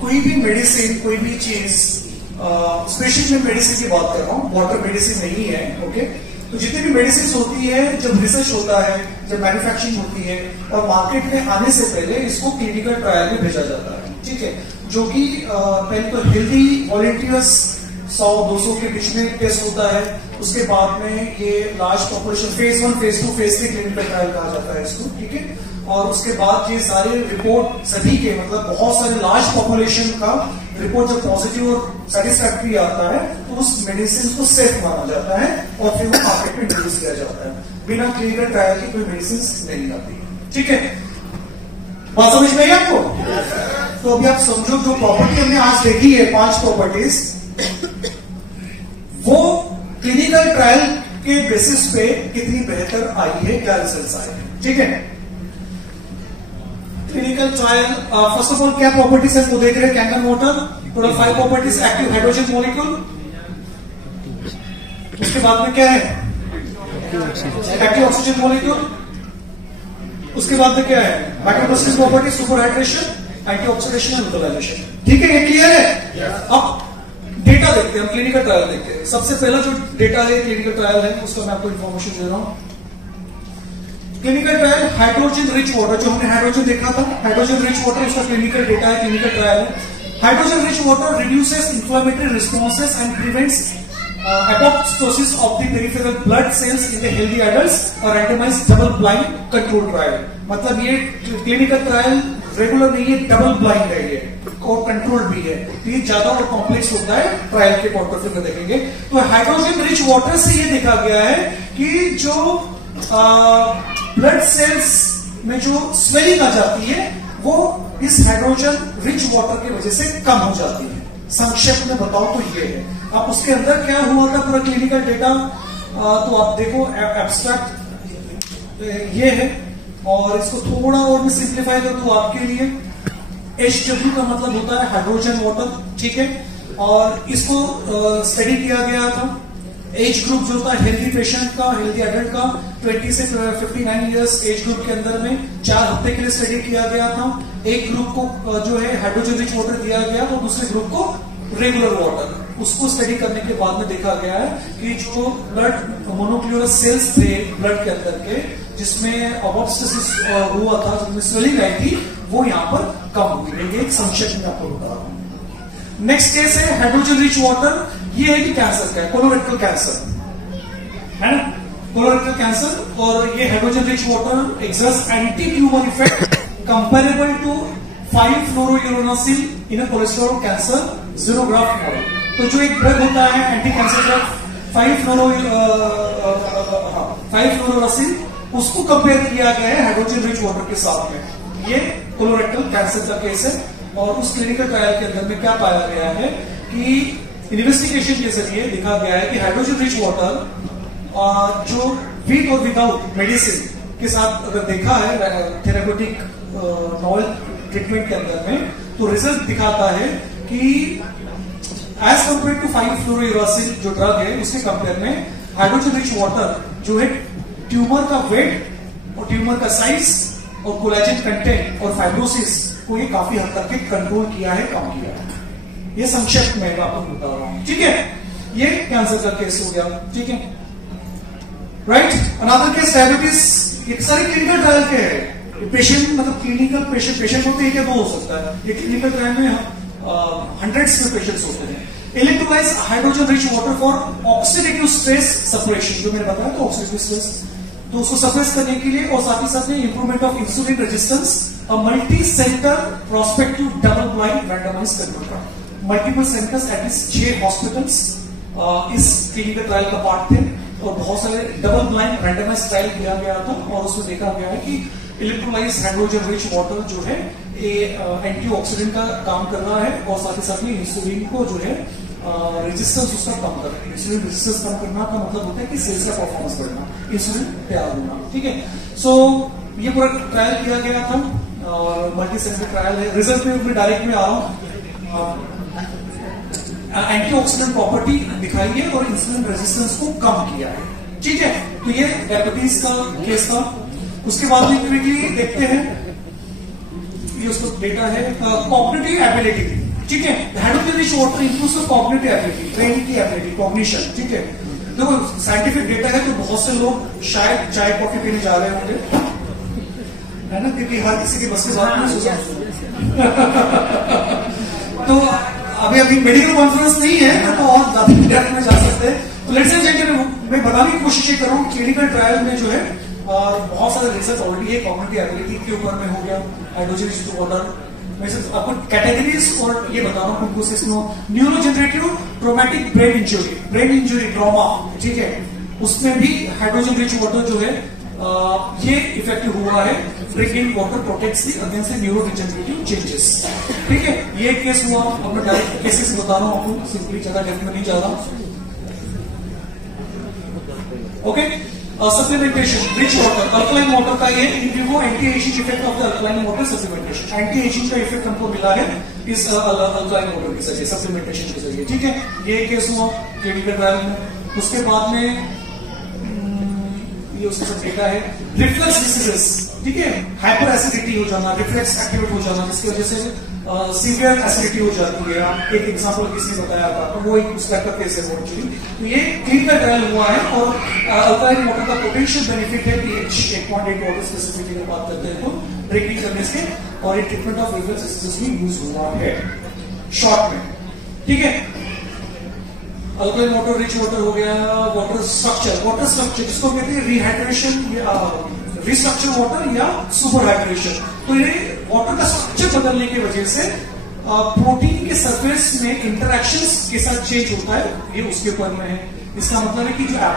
कोई भी मेडिसिन, कोई भी चीज, स्पेशली मैं मेडिसिन की बात कर रहा हूँ, वाटर मेडिसिन नहीं है, ओके। तो जितनी भी मेडिसिन होती है, जब रिसर्च होता है, जब मैन्युफैक्चरिंग होती है और मार्केट में आने से पहले इसको क्लिनिकल ट्रायल में भेजा जाता है, ठीक है, जो कि पहले तो हेल्दी वॉलेंटियर्स 100-200 के बीच में टेस्ट होता है। उसके बाद में ये large population phase 1, phase 2, phase 3 clinical trial कहा जाता है इसको, ठीक है। और उसके बाद ये सारे रिपोर्ट सभी के, मतलब बहुत सारे लार्ज पॉपुलेशन का रिपोर्ट जब पॉजिटिव और सेटिस्फैक्टरी आता है तो उस मेडिसिन को सेफ माना जाता है और फिर वो मार्केट में इंट्रोड्यूस किया जाता है। बिना क्लिनिकल ट्रायल की कोई मेडिसिन नहीं आती, ठीक है। बात समझ में आई आपको? तो अभी आप समझो, जो प्रॉपर्टी हमने आज देखी है 5 प्रॉपर्टीज, वो क्लिनिकल ट्रायल के बेसिस पे कितनी बेहतर आई है, क्या रिजल्ट आए, ठीक है। Clinical trial, first of all क्या प्रॉपर्टीज है वो देख रहे हैं। Kangen water, total 5 properties, active hydrogen molecule. उसके बाद में क्या है, एक्टिव ऑक्सीजन मॉलिक्यूल। उसके बाद में क्या है, microprocess property, super hydration, anti oxidation and neutralization, ठीक है, ये क्लियर है। अब डेटा देखते हैं, हम क्लिनिकल ट्रायल देखते हैं। सबसे पहला जो डेटा है क्लिनिकल ट्रायल है, उसका मैं आपको इंफॉर्मेशन दे रहा हूं। Clinical trial hydrogen rich water, जो हमने हाइड्रोजन देखा था, हाइड्रोजन रिच वाटर, उसका क्लिनिकल डेटा है, क्लिनिकल ट्रायल है। Hydrogen rich water reduces inflammatory responses and prevents apoptosis of the peripheral blood cells in the healthy adults और randomized double blind control trial। मतलब ये clinical trial regular नहीं है, double blind है ये, और कंट्रोल भी है, तो ये ज्यादा और कॉम्प्लेक्स होता है ट्रायल के पॉइंट ऑफ व्यू में देखेंगे। तो हाइड्रोजन रिच वाटर से ये देखा गया है कि जो ब्लड सेल्स में जो स्वेलिंग आ जाती है वो इस हाइड्रोजन रिच वाटर की वजह से कम हो जाती है। संक्षेप में बताओ तो ये है। अब उसके अंदर क्या हुआ था पूरा क्लिनिकल डेटा, तो आप देखो एब्स्ट्रैक्ट ये है, और इसको थोड़ा और मैं सिंप्लीफाई कर दूं आपके लिए। HW का मतलब होता है हाइड्रोजन वाटर, ठीक है, और इसको स्टडी किया गया था। एज ग्रुप जो था हेल्दी पेशेंट का, हेल्दी एडल्ट का, 20 से 59 इयर्स एज ग्रुप के अंदर में 4 हफ्ते के लिए स्टडी किया गया था। एक ग्रुप को जो है हाइड्रोजन रिच वाटर दिया गया, तो दूसरे ग्रुप को रेगुलर वाटर। उसको स्टडी करने के बाद में देखा गया है कि जो ब्लड मोनोक्लोनल सेल्स थे ब्लड के अंदर के, जिसमें अबॉप्टोसिस हुआ था, जिसमें स्वेलिंग आई थी, वो यहाँ पर कम हुई है। ये एक संक्षेप में आपको बता रहा हूं। नेक्स्ट केस है हाइड्रोजन रिच वाटर, ये है कि कैंसर का है, कोलोरेक्टल कैंसर है ना, कोलोरेक्टल कैंसर। और ये hydrogen rich water exerts anti tumour effect comparable to 5-fluorouracil in cholesterol cancer xenograft model. तो जो एक ड्रग होता है एंटी कैंसर ड्रग 5-fluorouracil, उसको कंपेयर किया गया है हाइड्रोजन रिच वाटर के साथ में। ये कोलोरेक्टल कैंसर का केस है, और उस क्लिनिकल ट्रायल के अंदर में क्या पाया गया है कि इन्वेस्टिगेशन के जरिए देखा गया है कि हाइड्रोजन रिच वाटर जो विद और विदाउट मेडिसिन के साथ अगर देखा है थेरेप्यूटिक नॉवल ट्रीटमेंट के अंदर में, तो रिजल्ट दिखाता है कि एज कंपेयर टू 5-fluorouracil जो ड्रग है, उसके कंपेयर में हाइड्रोजन रिच वाटर जो है ट्यूमर का वेट और ट्यूमर का साइज और कोलेजन कंटेंट और फाइब्रोसिस को ये काफी हद तक कंट्रोल किया है, कम किया है। ये संक्षेप में आपको बता रहा हूं, ठीक है। ये कैंसर का केस हो गया, ठीक है, राइट। अनदर केस डायबिटीज, ये सारे क्लिनिकल ट्रायल के है। पेशेंट मतलब क्लिनिकल पेशेंट होते हैं क्या, दो हो सकता है। ये क्लिनिकल ट्रायल में हंड्रेड्स में पेशेंट्स होते हैं। Electrolysed hydrogen rich water for oxidative stress separation, जो मैंने बताया तो ऑक्सीडेटिव स्ट्रेस, तो उसको सप्रेस करने के लिए, और साथ ही साथ में improvement of insulin resistance, a multicentre prospective double blind randomised control trial. Multiple centres at least 6 hospitals इस क्लिनिकल ट्रायल का पार्ट थे, और बहुत सारे डबल ब्लाइंड रैंडमाइज्ड ट्रायल किया गया था, और उसमें देखा गया है कि इलेक्ट्रोलाइज हाइड्रोजन रिच वाटर जो है ये एंटीऑक्सीडेंट का काम कर रहा है, और साथ ही साथ में इंसुलिन को जो है रेजिस्टेंस उसका कम कर रहा है। इंसुलिन रेजिस्टेंस कम करना का मतलब होता है कि सेल्स का परफॉर्मेंस बढ़ना, इंसुलिन तैयार होना, ठीक है। सो ये पूरा ट्रायल किया गया था, और मल्टी सेंटर ट्रायल है। रिजल्ट में डायरेक्ट में आ रहा हूं। एंटीऑक्सीडेंट प्रॉपर्टी दिखाई है और इंसुलिन रेजिस्टेंस को कम किया है, ठीक है। तो ये डायबिटीज का केस था। उसके बाद में क्विकली देखते हैं, ये उसको डेटा है कॉग्निटिव एबिलिटी। ठीक है। Hydrogen rich water improves the cognitive ability, brain की एबिलिटी, कॉग्निशन, ठीक है। देखो साइंटिफिक डेटा है तो बहुत से लोग शायद चाय कॉफी पीने जा रहे होंगे, है ना, क्योंकि हर किसी की बस की बात नहीं सुना। तो अभी मेडिकल कॉन्फ्रेंस नहीं है तो और ज्यादा डेप्थ में जा सकते हैं। तो लेट्स से मैं बताने की कोशिश कर रहा हूँ क्लिनिकल ट्रायल में जो है बहुत सारे रिसर्च ऑलरेडी है कॉग्निटिव एबिलिटी के ऊपर में हो गया, हाइड्रोजन रिच वाटर। मैं सिर्फ आपको कैटेगरीज और ये बता रहा हूँ। न्यूरोजेनरेटिव ट्रोमेटिक ब्रेन इंजुरी ट्रॉमा, ठीक है, उसमें भी हाइड्रोजन रिच वाटर जो है ये इफेक्टिव हुआ है। ड्रिंकिंग वाटर प्रोटेक्ट्स दी अगेंस्ट न्यूरोडिजेनरेटिव चेंजेस, ठीक है। ये केस हुआ, अब मैं डायरेक्ट केसेस बता रहा हूँ आपको, सिंपली ज्यादा डेप्थ में नहीं जा रहा। Okay, supplementation rich water, alkaline water का ये in vivo anti ageing effect of the alkaline water supplementation, anti ageing का इफेक्ट हमको मिला है इस अल्कलाइन वाटर के जरिए, सप्लीमेंटेशन के जरिए, ठीक है। ये केस हुआ क्लिनिकल ट्रायल में। उसके बाद में ये उसका सब डेटा है। रिफ्लक्स डिसीजेस, ठीक है, हाइपर एसिडिटी हो जाना, रिफ्लेक्स एक्टिवेट हो जाना, जिसकी वजह से सीवियर एसिडिटी हो जाती है। एक एग्जांपल किसी ने बताया था, तो वो एक उसका केस है एक्चुअली। तो ये क्लिनिकल ट्रायल हुआ है और अल्कलाइन वाटर का पोटेंशियल बेनिफिट है pH 1.8 वाटर स्पेसिफिकली की बात करते हैं तो ड्रिंकिंग करने से, और ये ट्रीटमेंट ऑफ रिफ्लक्स डिसीजेस में यूज हुआ है शॉर्ट में, ठीक है। अल्कलाइन वाटर रिच वाटर हो गया। वाटर स्ट्रक्चर जिसको कहते हैं रिहाइड्रेशन या रिस्ट्रक्चर वाटर या सुपर हाइड्रेशन। तो ये वाटर का स्ट्रक्चर बदलने की वजह से प्रोटीन के सरफेस में इंटरेक्शंस के साथ चेंज होता है, ये उसके ऊपर में है। इसका मतलब है कि जो